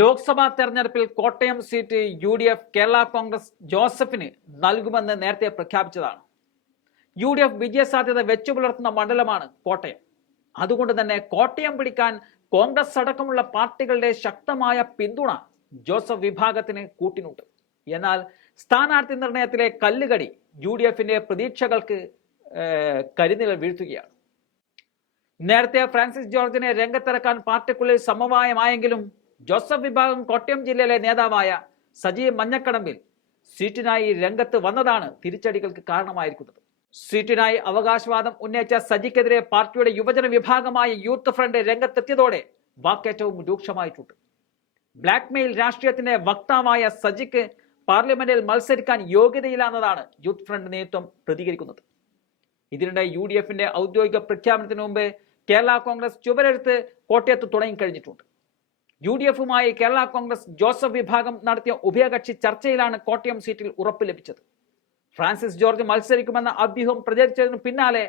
ലോക്സഭാ തെരഞ്ഞെടുപ്പിൽ Kottayam seat U D F Kerala Congress ജോസഫിന് നൽകുമെന്ന് നേരത്തെ പ്രഖ്യാപിച്ചതാണ്. യു ഡി എഫ് വിജയസാധ്യത വെച്ചു പുലർത്തുന്ന മണ്ഡലമാണ് കോട്ടയം. അതുകൊണ്ട് തന്നെ കോട്ടയം പിടിക്കാൻ കോൺഗ്രസ് അടക്കമുള്ള പാർട്ടികളുടെ ശക്തമായ പിന്തുണ ജോസഫ് വിഭാഗത്തിന് കൂട്ടിനുണ്ട്. എന്നാൽ സ്ഥാനാർത്ഥി നിർണയത്തിലെ കല്ലുകടി യു ഡി എഫിന്റെ പ്രതീക്ഷകൾക്ക് കരിനില വീഴ്ത്തുകയാണ്. നേരത്തെ ഫ്രാൻസിസ് ജോർജിനെ രംഗത്തിറക്കാൻ പാർട്ടിക്കുള്ളിൽ സമവായമായെങ്കിലും ജോസഫ് വിഭാഗം കോട്ടയം ജില്ലയിലെ നേതാവായ സജീവ് മഞ്ഞക്കടമ്പിൽ സീറ്റിനായി രംഗത്ത് വന്നതാണ് തിരിച്ചടികൾക്ക് കാരണമായിരിക്കുന്നത്. സീറ്റിനായി അവകാശവാദം ഉന്നയിച്ച സജിക്കെതിരെ പാർട്ടിയുടെ യുവജന വിഭാഗമായ യൂത്ത് ഫ്രണ്ട് രംഗത്തെത്തിയതോടെ വാക്കേറ്റവും രൂക്ഷമായിട്ടുണ്ട്. ബ്ലാക്ക് മെയിൽ രാഷ്ട്രീയത്തിന്റെ വക്താവായ സജിക്ക് പാർലമെന്റിൽ മത്സരിക്കാൻ യോഗ്യതയില്ലാന്നതാണ് യൂത്ത് ഫ്രണ്ട് നേതൃത്വം പ്രതികരിക്കുന്നത്. ഇതിനിടെ യു ഡി എഫിന്റെ ഔദ്യോഗിക പ്രഖ്യാപനത്തിന് മുമ്പ് കേരള കോൺഗ്രസ് ചുവരെഴുത്ത് കോട്ടയത്ത് തുടങ്ങിക്കഴിഞ്ഞിട്ടുണ്ട്. യു ഡി എഫുമായി കേരള കോൺഗ്രസ് ജോസഫ് വിഭാഗം നടത്തിയ ഉഭയകക്ഷി ചർച്ചയിലാണ് കോട്ടയം സീറ്റിൽ ഉറപ്പ് ലഭിച്ചത്. ഫ്രാൻസിസ് ജോർജ് മത്സരിക്കുമെന്ന അഭ്യൂഹം പ്രചരിച്ചതിനു പിന്നാലെ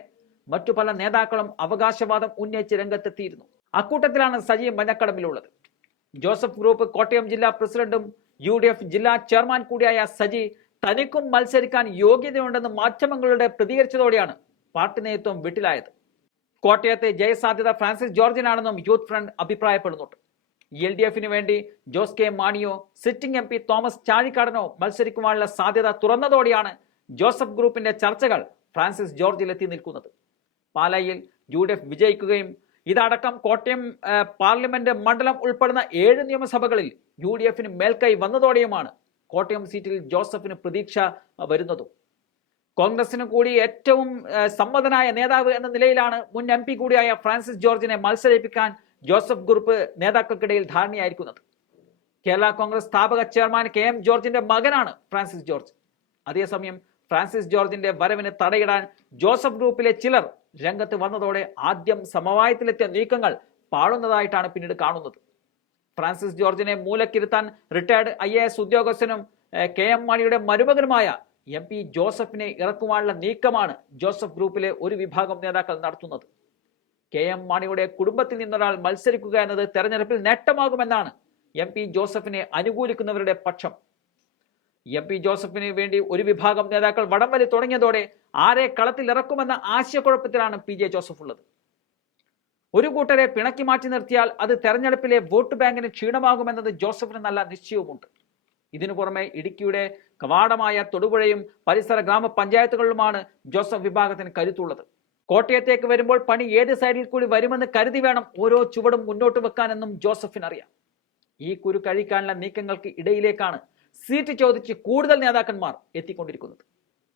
മറ്റു പല നേതാക്കളും അവകാശവാദം ഉന്നയിച്ച് രംഗത്തെത്തിയിരുന്നു. അക്കൂട്ടത്തിലാണ് സജീവ് മഞ്ഞക്കടമ്പിലുള്ളത്. ജോസഫ് ഗ്രൂപ്പ് കോട്ടയം ജില്ലാ പ്രസിഡന്റും യു ഡി എഫ് ജില്ലാ ചെയർമാൻ കൂടിയായ സജി തനിക്കും മത്സരിക്കാൻ യോഗ്യതയുണ്ടെന്ന് മാധ്യമങ്ങളുടെ പ്രതികരിച്ചതോടെയാണ് പാർട്ടി നേതൃത്വം വിട്ടിലായത്. കോട്ടയത്തെ ജയസാധ്യത ഫ്രാൻസിസ് ജോർജിനാണെന്നും യൂത്ത് ഫ്രണ്ട് അഭിപ്രായപ്പെടുന്നുണ്ട്. എൽ ഡി എഫിന് വേണ്ടി ജോസ് കെ മാണിയോ സിറ്റിംഗ് എം പി തോമസ് ചാഴിക്കാടനോ മത്സരിക്കുവാനുള്ള സാധ്യത തുറന്നതോടെയാണ് ജോസഫ് ഗ്രൂപ്പിന്റെ ചർച്ചകൾ ഫ്രാൻസിസ് ജോർജിലെത്തി നിൽക്കുന്നത്. പാലായിൽ യു ഡി എഫ് വിജയിക്കുകയും ഇതടക്കം കോട്ടയം പാർലമെന്റ് മണ്ഡലം ഉൾപ്പെടുന്ന ഏഴ് നിയമസഭകളിൽ യു ഡി എഫിന് മേൽക്കൈ വന്നതോടെയുമാണ് കോട്ടയം സീറ്റിൽ ജോസഫിന് പ്രതീക്ഷ വരുന്നതും. കോൺഗ്രസിന് കൂടി ഏറ്റവും സമ്മതനായ നേതാവ് എന്ന നിലയിലാണ് മുൻ എം പി കൂടിയായ ഫ്രാൻസിസ് ജോർജിനെ മത്സരിപ്പിക്കാൻ ജോസഫ് ഗ്രൂപ്പ് നേതാക്കൾക്കിടയിൽ ധാരണയായിരിക്കുന്നത്. കേരള കോൺഗ്രസ് സ്ഥാപക ചെയർമാൻ കെ എം ജോർജിന്റെ മകനാണ് ഫ്രാൻസിസ് ജോർജ്. അതേസമയം ഫ്രാൻസിസ് ജോർജിന്റെ വരവിന് തടയിടാൻ ജോസഫ് ഗ്രൂപ്പിലെ ചിലർ രംഗത്ത് വന്നതോടെ ആദ്യം സമവായത്തിലെത്തിയ നീക്കങ്ങൾ പാളുന്നതായിട്ടാണ് പിന്നീട് കാണുന്നത്. ഫ്രാൻസിസ് ജോർജിനെ മൂലക്കിരുത്താൻ റിട്ടയർഡ് ഐ എ എസ് ഉദ്യോഗസ്ഥനും കെ എം മാണിയുടെ മരുമകനുമായ എം പി ജോസഫിനെ ഇറക്കുവാനുള്ള നീക്കമാണ് ജോസഫ് ഗ്രൂപ്പിലെ ഒരു വിഭാഗം നേതാക്കൾ നടത്തുന്നത്. കെ എം മാണിയുടെ കുടുംബത്തിൽ നിന്നൊരാൾ മത്സരിക്കുക എന്നത് തെരഞ്ഞെടുപ്പിൽ നേട്ടമാകുമെന്നാണ് എം പി ജോസഫിനെ അനുകൂലിക്കുന്നവരുടെ പക്ഷം. എം പി ജോസഫിന് വേണ്ടി ഒരു വിഭാഗം നേതാക്കൾ വടംവലി തുടങ്ങിയതോടെ ആരെ കളത്തിൽ ഇറക്കുമെന്ന ആശയക്കുഴപ്പത്തിലാണ് പി ജെ ജോസഫ് ഉള്ളത്. ഒരു കൂട്ടരെ പിണക്കി മാറ്റി നിർത്തിയാൽ അത് തെരഞ്ഞെടുപ്പിലെ വോട്ട് ബാങ്കിന് ക്ഷീണമാകുമെന്നത് ജോസഫിന് നല്ല നിശ്ചയവുമുണ്ട്. ഇതിനു പുറമെ ഇടുക്കിയുടെ കവാടമായ തൊടുപുഴയും പരിസര ഗ്രാമപഞ്ചായത്തുകളിലുമാണ് ജോസഫ് വിഭാഗത്തിന് കരുത്തുള്ളത്. കോട്ടയത്തേക്ക് വരുമ്പോൾ പണി ഏത് സൈഡിൽ കൂടി വരുമെന്ന് കരുതി വേണം ഓരോ ചുവടും മുന്നോട്ട് വെക്കാനെന്നും ജോസഫിന് അറിയാം. ഈ കുരു കഴിക്കാനുള്ള നീക്കങ്ങൾക്ക് ഇടയിലേക്കാണ് സീറ്റ് ചോദിച്ച് കൂടുതൽ നേതാക്കന്മാർ എത്തിക്കൊണ്ടിരിക്കുന്നത്.